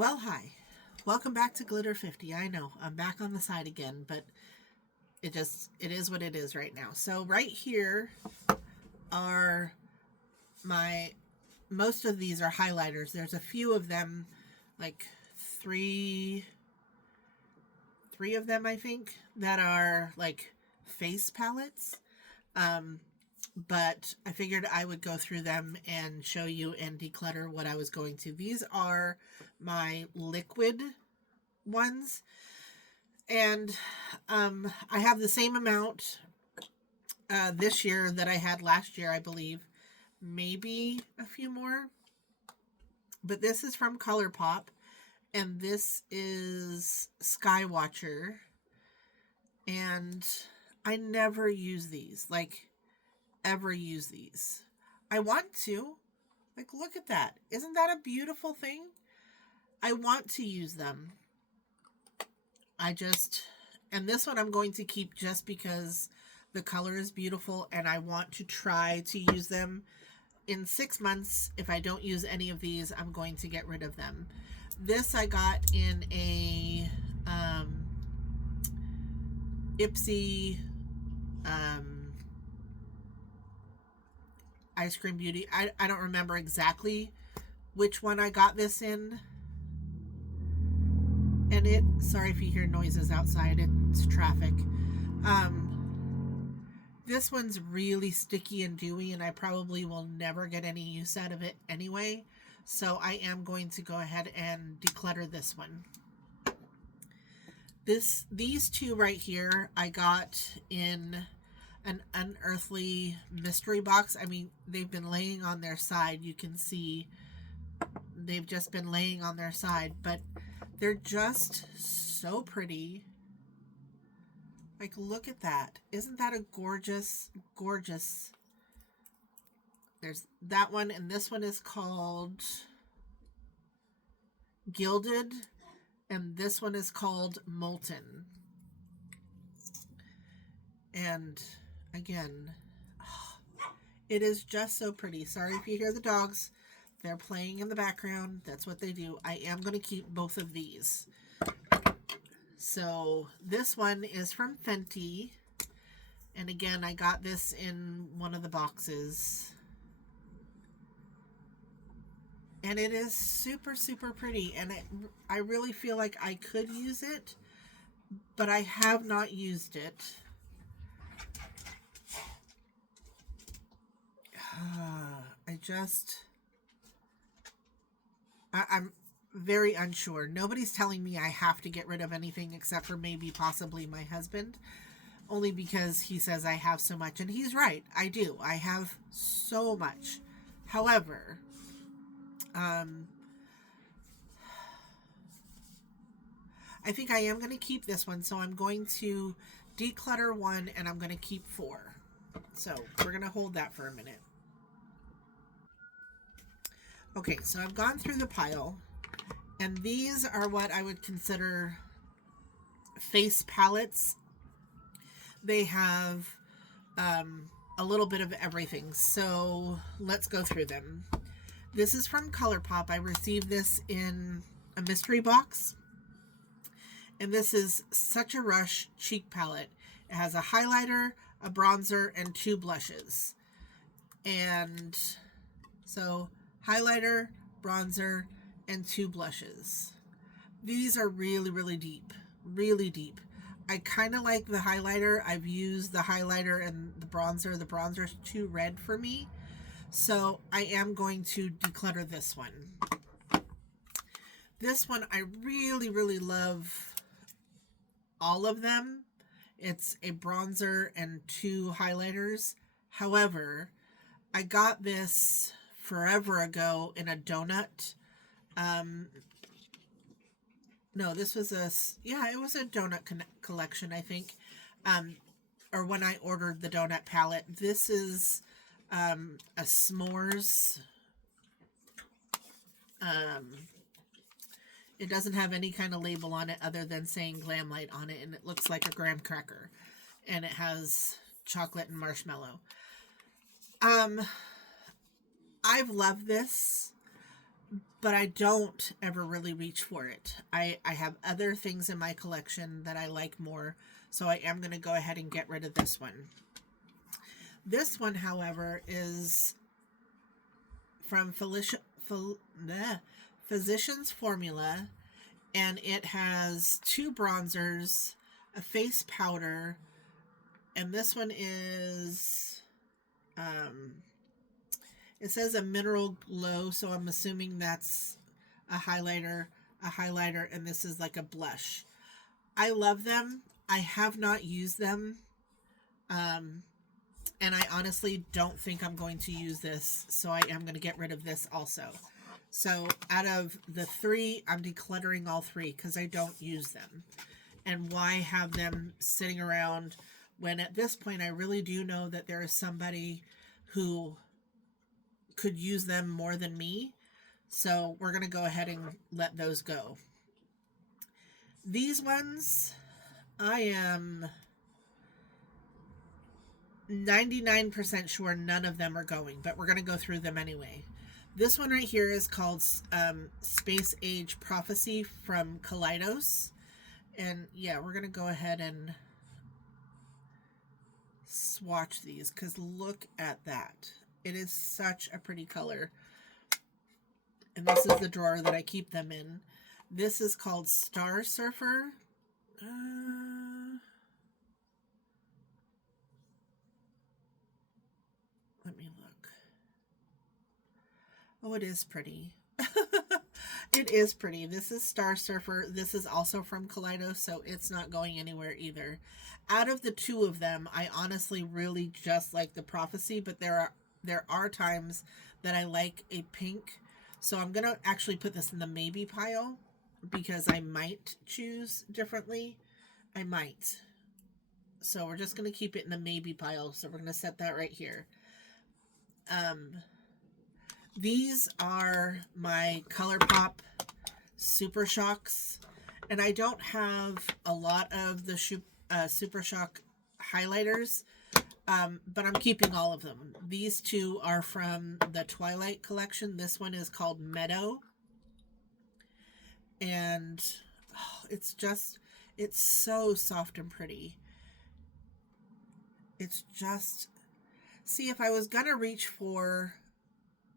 Well, hi. Welcome back to Glitter 50. I know, I'm back on the side again, but it is what it is right now. So right here are my, most of these are highlighters. There's a few of them, like three of them, I think, that are like face palettes. But I figured I would go through them and show you and declutter what I was going to. These are my liquid ones, and I have the same amount this year that I had last year, I believe. Maybe a few more. But this is from ColourPop, and this is Skywatcher. And I never use these, like, ever use these. I want to. Like, look at that. Isn't that a beautiful thing? I want to use them. And this one I'm going to keep just because the color is beautiful and I want to try to use them. In 6 months, if I don't use any of these, I'm going to get rid of them. This I got in a Ipsy Ice Cream Beauty. I don't remember exactly which one I got this in. And sorry if you hear noises outside, it's traffic. This one's really sticky and dewy, and I probably will never get any use out of it anyway. So I am going to go ahead and declutter this one. These two right here I got in an unearthly mystery box. I mean, they've been laying on their side. You can see they've just been laying on their side, but they're just so pretty. Like, look at that. Isn't that a gorgeous? There's that one, and this one is called Gilded, and this one is called Molten. And again, it is just so pretty. Sorry if you hear the dogs. They're playing in the background. That's what they do. I am going to keep both of these. So this one is from Fenty. And again, I got this in one of the boxes. And it is super, super pretty. And I really feel like I could use it, but I have not used it. I'm very unsure. Nobody's telling me I have to get rid of anything except for maybe possibly my husband, only because he says I have so much, and he's right. I do. I have so much. However, I think I am going to keep this one, so I'm going to declutter one and I'm going to keep 4. So we're going to hold that for a minute. Okay, so I've gone through the pile, and these are what I would consider face palettes. They have a little bit of everything, so let's go through them. This is from ColourPop. I received this in a mystery box, and this is Such a Rush cheek palette. It has a highlighter, a bronzer, and 2 blushes. And so highlighter, bronzer, and 2 blushes. These are really, really deep. Really deep. I kind of like the highlighter. I've used the highlighter and the bronzer. The bronzer is too red for me. So I am going to declutter this one. This one, I really, really love all of them. It's a bronzer and 2 highlighters. However, I got this forever ago in a donut. No, this was it was a donut collection, I think. Or when I ordered the donut palette. This is a s'mores. It doesn't have any kind of label on it other than saying Glam Light on it, and it looks like a graham cracker. And it has chocolate and marshmallow. I've loved this. but I don't ever really reach for it. I have other things in my collection that I like more, so I am going to go ahead and get rid of this one. This one, however, is from Physicians Formula, and it has 2 bronzers, a face powder, and this one is, it says a mineral glow, so I'm assuming that's a highlighter, and this is like a blush. I love them. I have not used them. And I honestly don't think I'm going to use this, so I am going to get rid of this also. So out of the 3, I'm decluttering all 3 because I don't use them. And why have them sitting around when at this point I really do know that there is somebody who could use them more than me. So we're going to go ahead and let those go. These ones, I am 99% sure none of them are going, but we're going to go through them anyway. This one right here is called Space Age Prophecy from Kaleidos. And yeah, we're going to go ahead and swatch these because look at that. It is such a pretty color. And this is the drawer that I keep them in. This is called Star Surfer. Let me look. Oh, it is pretty. It is pretty. This is Star Surfer. This is also from Kaleidos, so it's not going anywhere either. Out of the 2 of them, I honestly really just like the Prophecy, but there are times that I like a pink. So I'm going to actually put this in the maybe pile because I might choose differently. I might. So we're just going to keep it in the maybe pile. So we're going to set that right here. These are my ColourPop Super Shocks, and I don't have a lot of the Super Shock highlighters, but I'm keeping all of them. These 2 are from the Twilight collection. This one is called Meadow, and it's so soft and pretty. It's just, see, if I was gonna reach for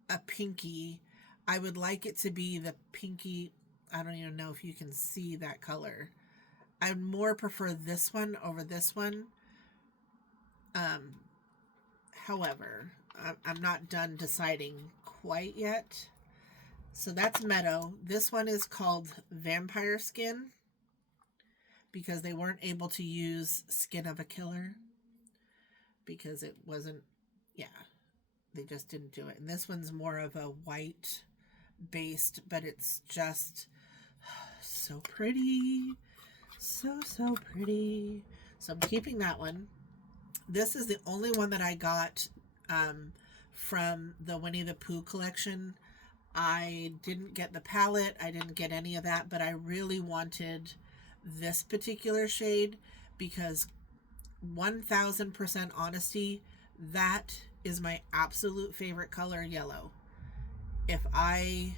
a pinky, I would like it to be the pinky. I don't even know if you can see that color. I more prefer this one over this one. However, I'm not done deciding quite yet. So that's Meadow. This one is called Vampire Skin because they weren't able to use Skin of a Killer because it wasn't, yeah, they just didn't do it. And this one's more of a white based, but it's just so pretty. So pretty. So I'm keeping that one. This is the only one that I got from the Winnie the Pooh collection. I didn't get the palette. I didn't get any of that, but I really wanted this particular shade because 1000% honesty, that is my absolute favorite color, yellow. If I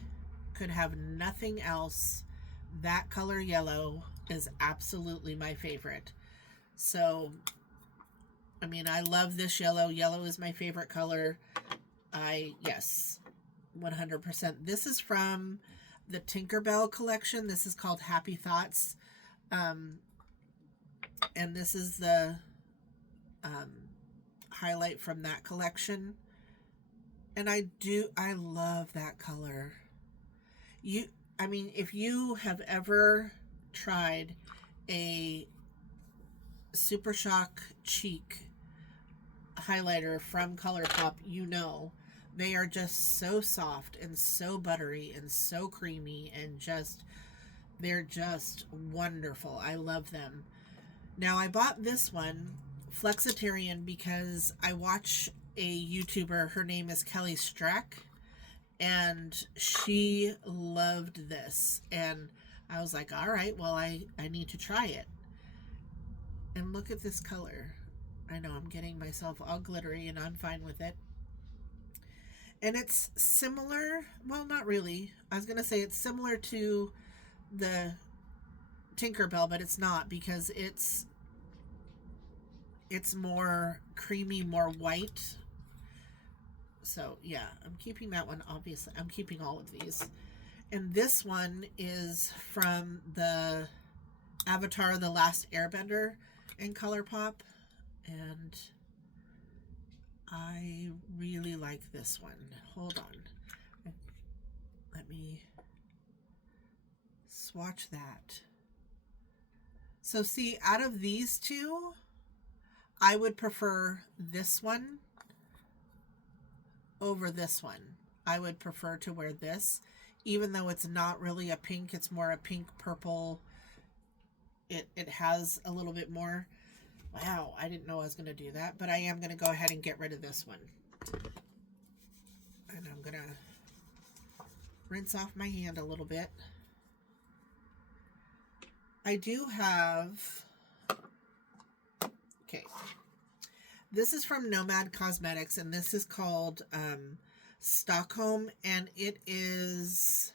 could have nothing else, that color yellow is absolutely my favorite. So, I mean, I love this yellow. Yellow is my favorite color. Yes, 100%. This is from the Tinkerbell collection. This is called Happy Thoughts. And this is the highlight from that collection. And I love that color. I mean, if you have ever tried a Super Shock Cheek highlighter from ColourPop, you know they are just so soft and so buttery and so creamy and they're just wonderful. I love them. Now I bought this one, Flexitarian, because I watch a YouTuber, her name is Kelly Strack, and she loved this. And I was like, all right, well, I need to try it. And look at this color. I know I'm getting myself all glittery and I'm fine with it. And it's similar, well, not really. I was going to say it's similar to the Tinkerbell, but it's not, because it's more creamy, more white. So yeah, I'm keeping that one, obviously. I'm keeping all of these. And this one is from the Avatar The Last Airbender in ColourPop. And I really like this one. Hold on. Let me swatch that. So see, out of these two, I would prefer this one over this one. I would prefer to wear this, even though it's not really a pink. It's more a pink purple. It has a little bit more. Wow, I didn't know I was going to do that, but I am going to go ahead and get rid of this one. And I'm going to rinse off my hand a little bit. I do have, okay, this is from Nomad Cosmetics, and this is called Stockholm, and it is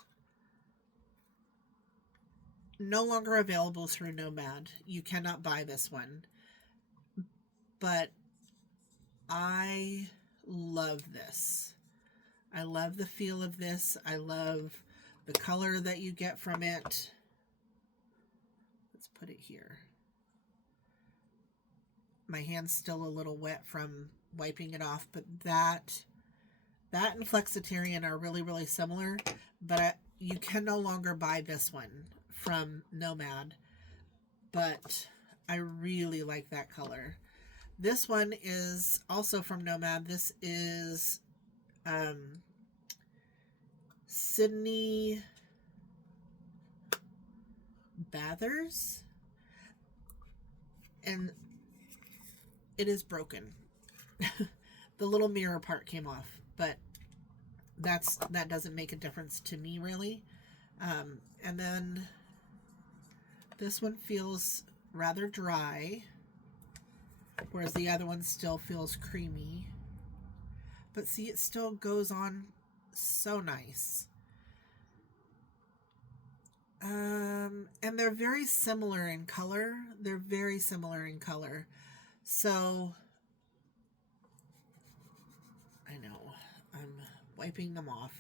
no longer available through Nomad. You cannot buy this one, but I love this. I love the feel of this. I love the color that you get from it. Let's put it here. My hand's still a little wet from wiping it off, but that and Flexitarian are really, really similar, but you can no longer buy this one from Nomad, but I really like that color. This one is also from Nomad. This is Sydney Bathers, and it is broken. The little mirror part came off, but that doesn't make a difference to me, really. And then this one feels rather dry, whereas the other one still feels creamy. But see, it still goes on so nice. And they're very similar in color. They're very similar in color. So, I know, I'm wiping them off.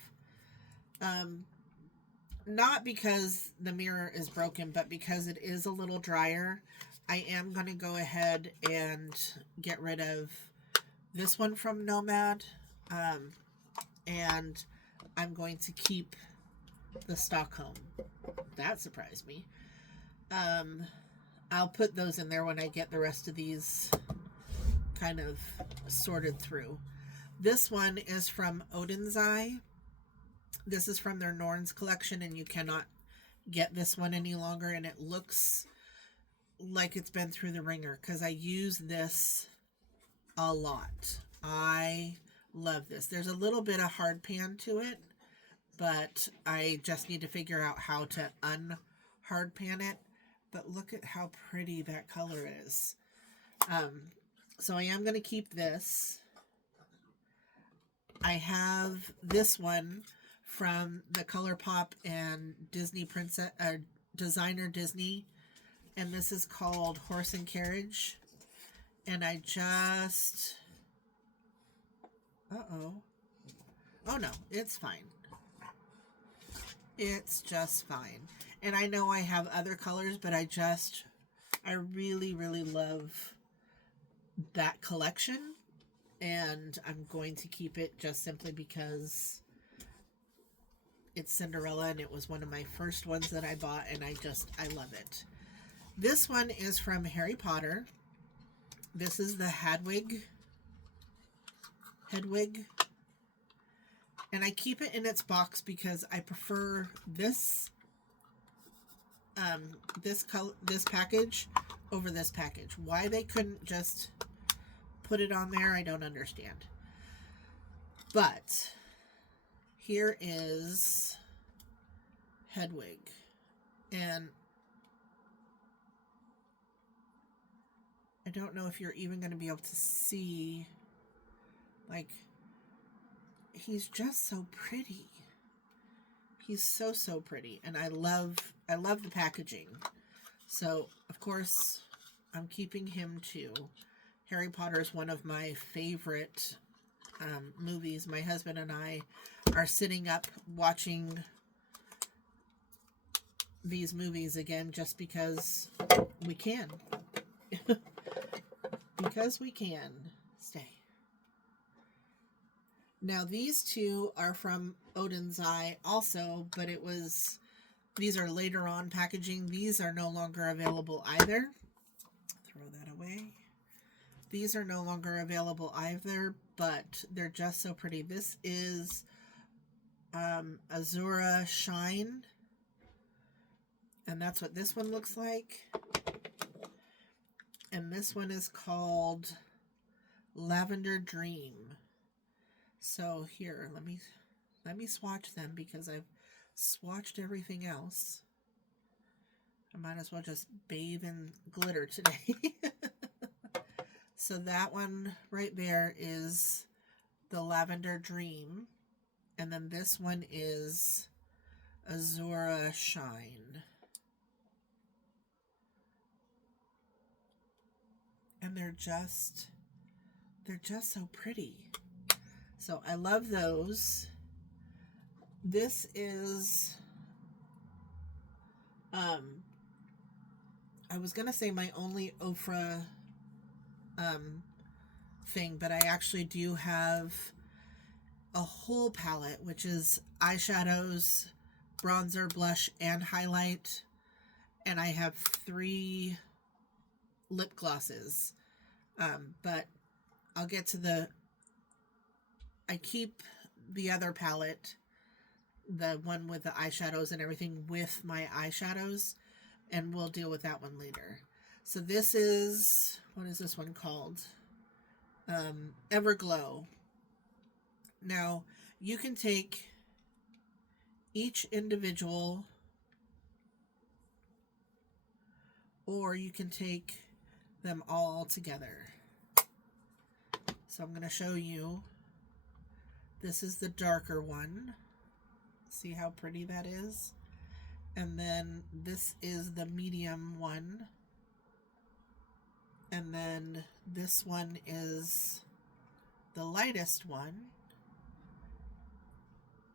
Not because the mirror is broken, but because it is a little drier. I am going to go ahead and get rid of this one from Nomad. And I'm going to keep the Stockholm. That surprised me. I'll put those in there when I get the rest of these kind of sorted through. This one is from Odin's Eye. This is from their Norns collection, and you cannot get this one any longer, and it looks like it's been through the ringer because I use this a lot. I love this. There's a little bit of hard pan to it, but I just need to figure out how to un-hard pan it. But look at how pretty that color is. So I am going to keep this. I have this one from the ColourPop and Disney Princess, Designer Disney, and this is called Horse and Carriage. And I just, oh no, it's fine. It's just fine. And I know I have other colors, but I really, really love that collection. And I'm going to keep it just simply because it's Cinderella and it was one of my first ones that I bought, and I love it. This one is from Harry Potter. This is the Hedwig. And I keep it in its box because I prefer this this package over this package. Why they couldn't just put it on there, I don't understand. But here is Hedwig. And I don't know if you're even going to be able to see, like, he's just so pretty. He's so, so pretty. And I love the packaging. So, of course, I'm keeping him too. Harry Potter is one of my favorite movies. My husband and I are sitting up watching these movies again just because we can. Because we can. Stay. Now, these two are from Odin's Eye also, but these are later on packaging. These are no longer available either. Throw that away. These are no longer available either, but they're just so pretty. This is Azura Shine, and that's what this one looks like. And this one is called Lavender Dream. So here, let me swatch them because I've swatched everything else. I might as well just bathe in glitter today. So that one right there is the Lavender Dream. And then this one is Azura Shine. And they're just so pretty. So I love those. This is I was gonna say my only Ofra thing, but I actually do have a whole palette, which is eyeshadows, bronzer, blush, and highlight, and I have 3 lip glosses. But I'll get to I keep the other palette, the one with the eyeshadows and everything, with my eyeshadows, and we'll deal with that one later. So this is, what is this one called? Everglow. Now, you can take each individual, or you can take them all together. So I'm going to show you. This is the darker one. See how pretty that is? And then this is the medium one. And then this one is the lightest one.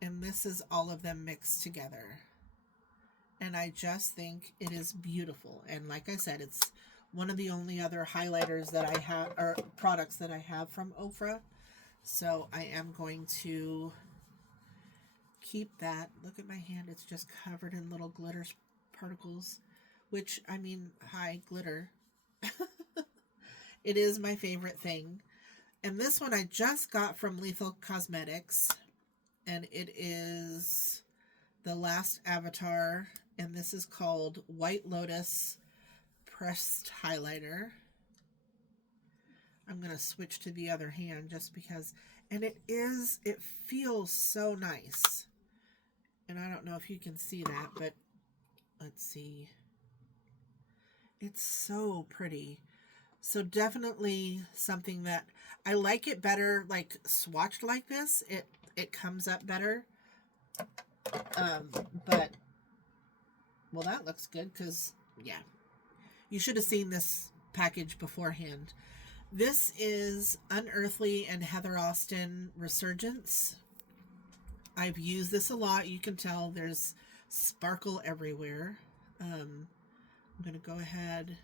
And this is all of them mixed together. And I just think it is beautiful. And like I said, it's one of the only other highlighters that I have, or products that I have from Ofra. So I am going to keep that. Look at my hand. It's just covered in little glitter particles. Which, I mean, hi, glitter. It is my favorite thing. And this one I just got from Lethal Cosmetics. And it is the Last Avatar. And this is called White Lotus Pressed Highlighter. I'm going to switch to the other hand just because. And it feels so nice. And I don't know if you can see that, but let's see. It's so pretty. So definitely something that I like it better, like swatched like this. It comes up better. But well, that looks good because yeah, you should have seen this package beforehand. This is Unearthly and Heather Austin Resurgence. I've used this a lot. You can tell there's sparkle everywhere. I'm going to go ahead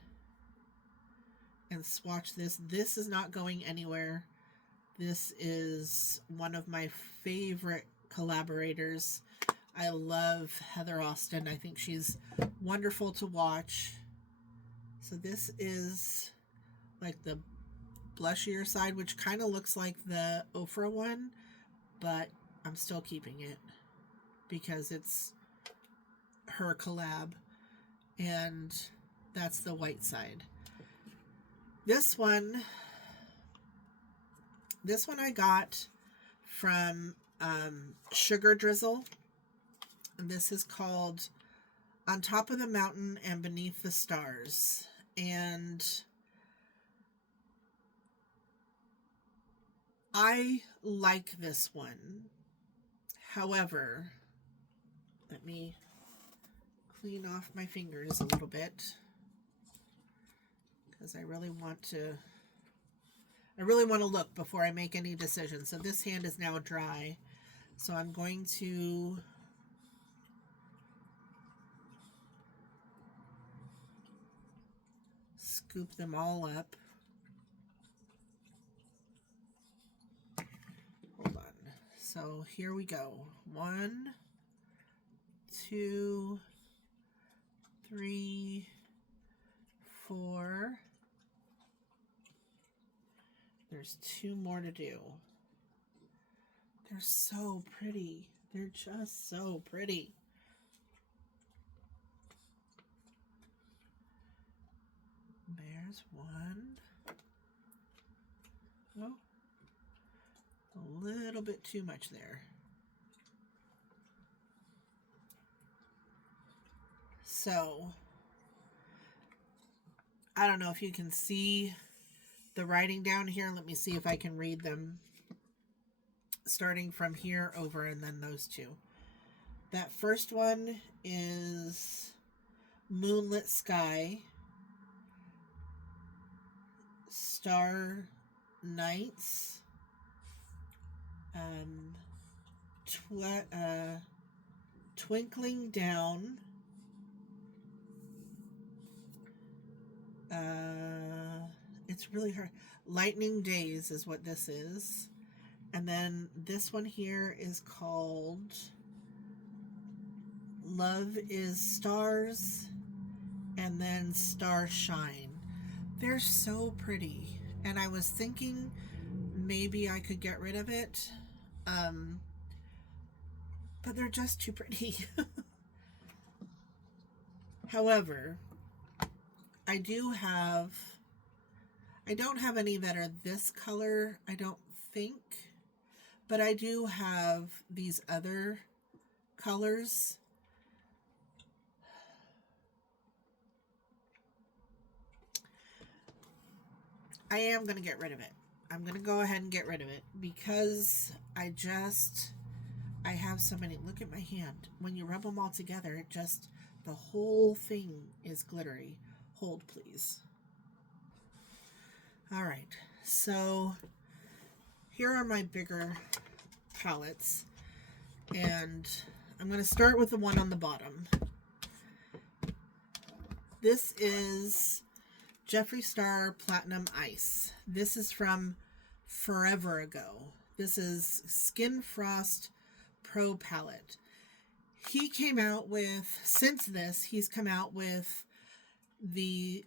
and swatch this. This is not going anywhere. This is one of my favorite collaborators. I love Heather Austin. I think she's wonderful to watch. So this is like the blushier side, which kind of looks like the Ofra one, but I'm still keeping it because it's her collab, and that's the white side. This one I got from Sugar Drizzle. And this is called On Top of the Mountain and Beneath the Stars. And I like this one. However, let me clean off my fingers a little bit because I really want to look before I make any decisions. So this hand is now dry. So I'm going to scoop them all up. Hold on. So here we go. 1, 2, 3, 4. There's 2 more to do. They're so pretty. They're just so pretty. There's 1. Oh, a little bit too much there. So, I don't know if you can see the writing down here. Let me see if I can read them. Starting from here over and then those 2. That first one is Moonlit Sky, Star Nights, Twinkling Down, it's really hard. Lightning Days is what this is. And then this one here is called Love is Stars, and then Starshine. They're so pretty. And I was thinking maybe I could get rid of it. But they're just too pretty. However, I don't have any that are this color, I don't think. But I do have these other colors. I am going to get rid of it. I'm going to go ahead and get rid of it because I have so many. Look at my hand. When you rub them all together, the whole thing is glittery. Hold, please. All right. So here are my bigger palettes. And I'm going to start with the one on the bottom. This is Jeffree Star Platinum Ice. This is from forever ago. This is Skin Frost Pro Palette. He came out with, since this, he's come out with the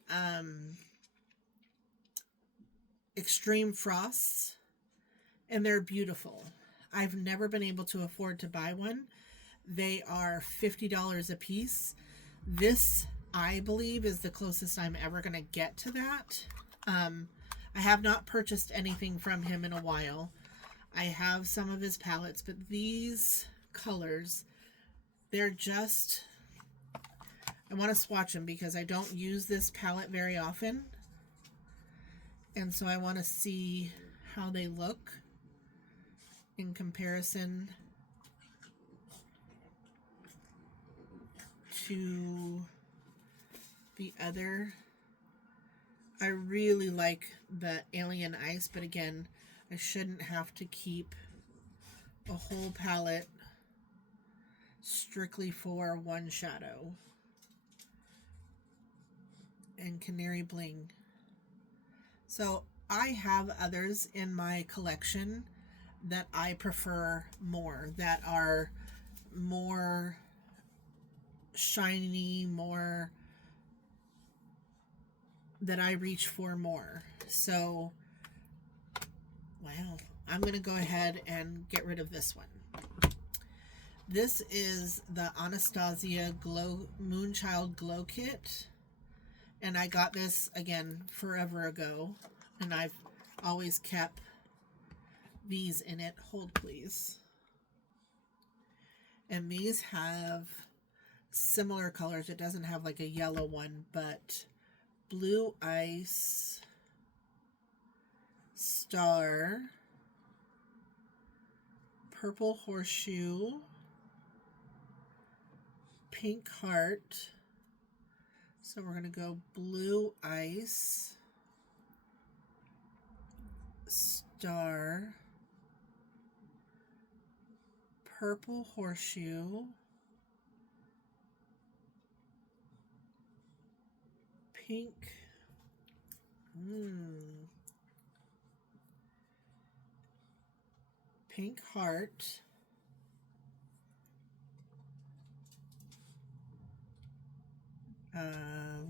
Extreme Frosts, and they're beautiful. I've never been able to afford to buy one. They are $50 a piece. This, I believe, is the closest I'm ever going to get to that. I have not purchased anything from him in a while. I have some of his palettes, but these colors, they're just, I want to swatch them because I don't use this palette very often. And so I want to see how they look in comparison to the other. I really like the Alien Ice, but again, I shouldn't have to keep a whole palette strictly for one shadow. And Canary Bling. So I have others in my collection that I prefer more, that are more shiny, more that I reach for more. So, wow, I'm going to go ahead and get rid of this one. This is the Anastasia Moonchild Glow Kit. And I got this, again, forever ago. And I've always kept these in it. Hold, please. And these have similar colors. It doesn't have like a yellow one, but Blue Ice, Star, Purple Horseshoe, Pink Heart. So we're going to go Blue Ice, Star, Purple Horseshoe, Pink, Pink Heart,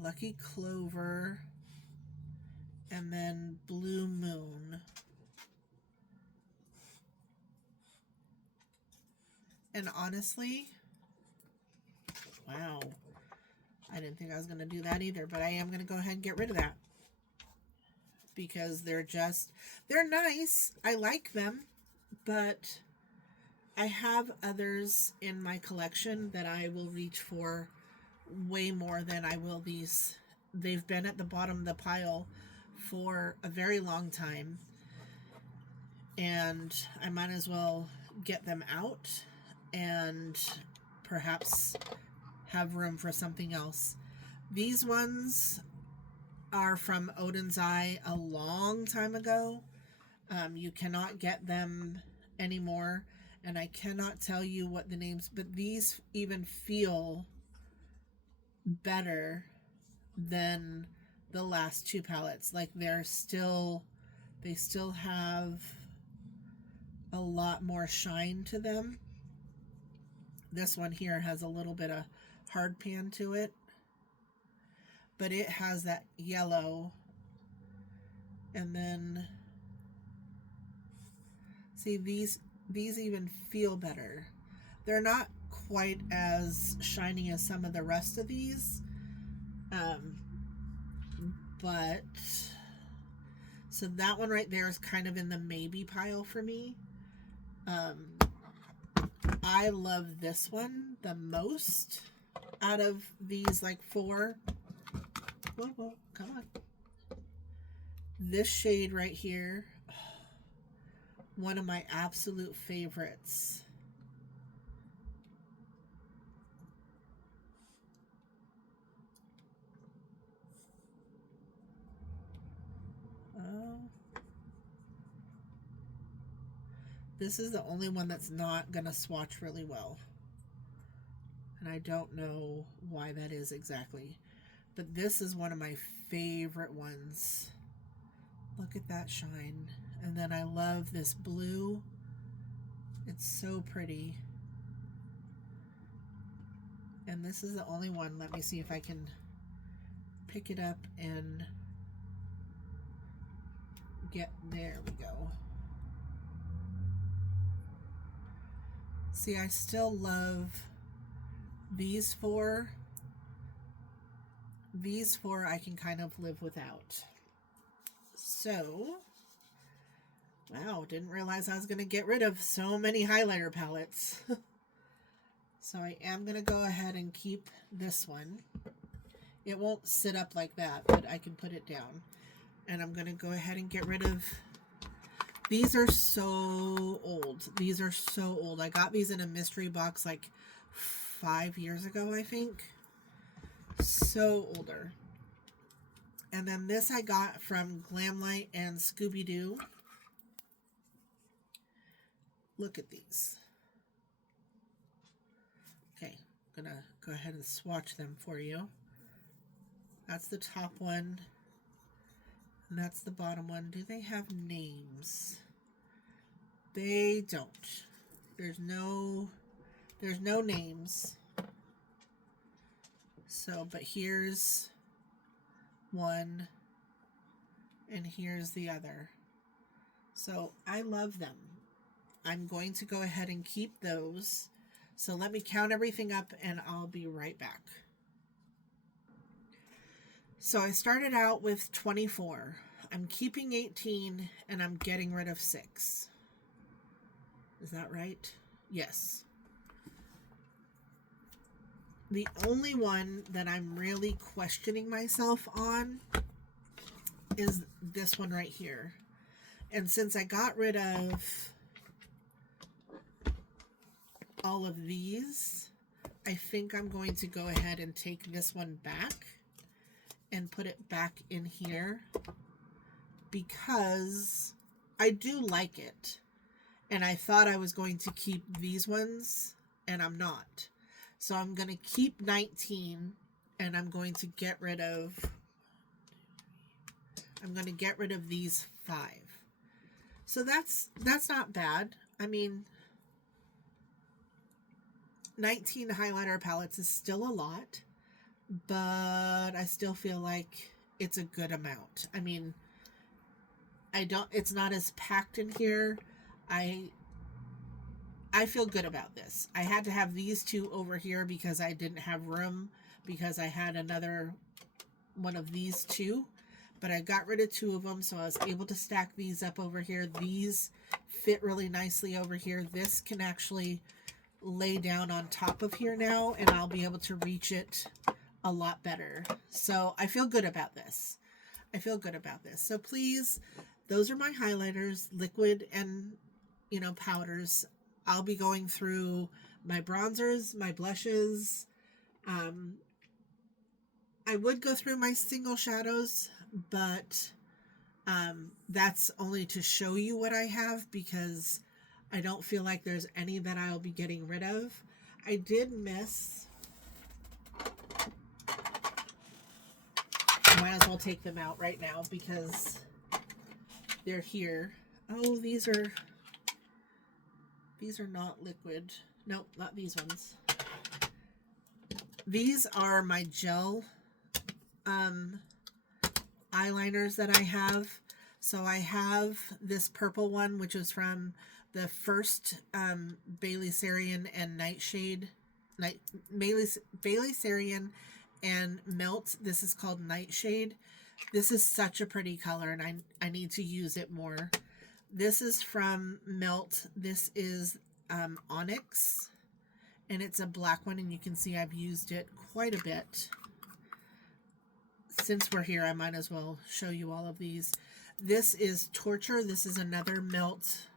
Lucky Clover, and then Blue Moon. And honestly, wow, I didn't think I was going to do that either, but I am going to go ahead and get rid of that. Because they're nice. I like them, but I have others in my collection that I will reach for way more than I will these. They've been at the bottom of the pile for a very long time, and I might as well get them out and perhaps have room for something else. These ones are from Odin's Eye a long time ago. You cannot get them anymore, and I cannot tell you what the names, but these even feel better than the last two palettes. Like they still have a lot more shine to them. This one here has a little bit of hard pan to it, but it has that yellow. And then see, these even feel better. They're not quite as shiny as some of the rest of these, but so that one right there is kind of in the maybe pile for me. I love this one the most out of these like four. Whoa, come on. This shade right here, one of my absolute favorites. This is the only one that's not going to swatch really well. And I don't know why that is exactly. But this is one of my favorite ones. Look at that shine. And then I love this blue. It's so pretty. And this is the only one. Let me see if I can pick it up and get, there we go. See, I still love these four. These four I can kind of live without. So, wow, didn't realize I was going to get rid of so many highlighter palettes. So I am going to go ahead and keep this one. It won't sit up like that, but I can put it down. And I'm going to go ahead and get rid of... These are so old. These are so old. I got these in a mystery box like 5 years ago, I think. So older. And then this I got from Glamlight and Scooby-Doo. Look at these. Okay, I'm going to go ahead and swatch them for you. That's the top one. And that's the bottom one. Do they have names? They don't. There's no names. So, but here's one and here's the other. So I love them. I'm going to go ahead and keep those. So let me count everything up and I'll be right back. So I started out with 24. I'm keeping 18 and I'm getting rid of 6. Is that right? Yes. The only one that I'm really questioning myself on is this one right here. And since I got rid of all of these, I think I'm going to go ahead and take this one back and put it back in here because I do like it. And I thought I was going to keep these ones, and I'm not. So I'm going to keep 19, and I'm going to get rid of these 5. So that's not bad. I mean, 19 highlighter palettes is still a lot, but I still feel like it's a good amount. I mean, it's not as packed in here. I feel good about this. I had to have these 2 over here because I didn't have room because I had another one of these 2, but I got rid of 2 of them, so I was able to stack these up over here. These fit really nicely over here. This can actually lay down on top of here now, and I'll be able to reach it a lot better. So I feel good about this. I feel good about this. So please, those are my highlighters, liquid and, you know, powders. I'll be going through my bronzers, my blushes. I would go through my single shadows, but that's only to show you what I have because I don't feel like there's any that I'll be getting rid of. I did miss. I might as well take them out right now because they're here. Oh, these are not liquid. Nope, not these ones. These are my gel eyeliners that I have. So I have this purple one, which is from the first Bailey Sarian and Nightshade. Bailey Sarian and Melt. This is called Nightshade. This is such a pretty color, and I need to use it more. This is from Melt. This is Onyx, and it's a black one, and you can see I've used it quite a bit. Since we're here, I might as well show you all of these. This is Torture. This is another Melt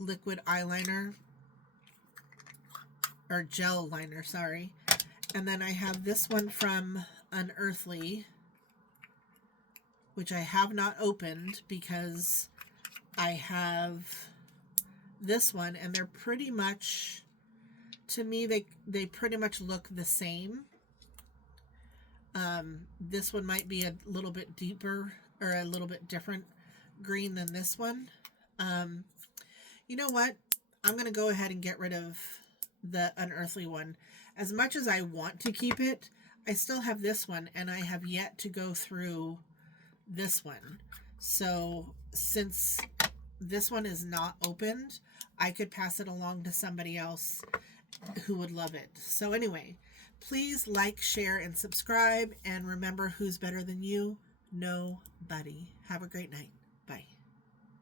liquid eyeliner, or gel liner, sorry. And then I have this one from Unearthly, which I have not opened because I have this one, and they're pretty much, to me, they pretty much look the same. This one might be a little bit deeper or a little bit different green than this one. You know what? I'm going to go ahead and get rid of the Unearthly one. As much as I want to keep it, I still have this one, and I have yet to go through this one. So since this one is not opened, I could pass it along to somebody else who would love it. So anyway, please like, share, and subscribe. And remember, who's better than you? Nobody. Have a great night.